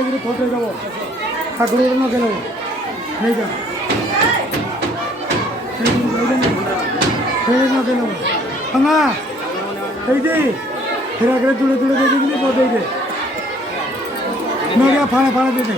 এইগুলো ফটো যাব ঠাকুরের নকে নেব এই যা নকে নেব না এই যে ফেরা করে তুলে তুলে দেখে দিলি পথে নগা ফাড়া ফাড়া দিতে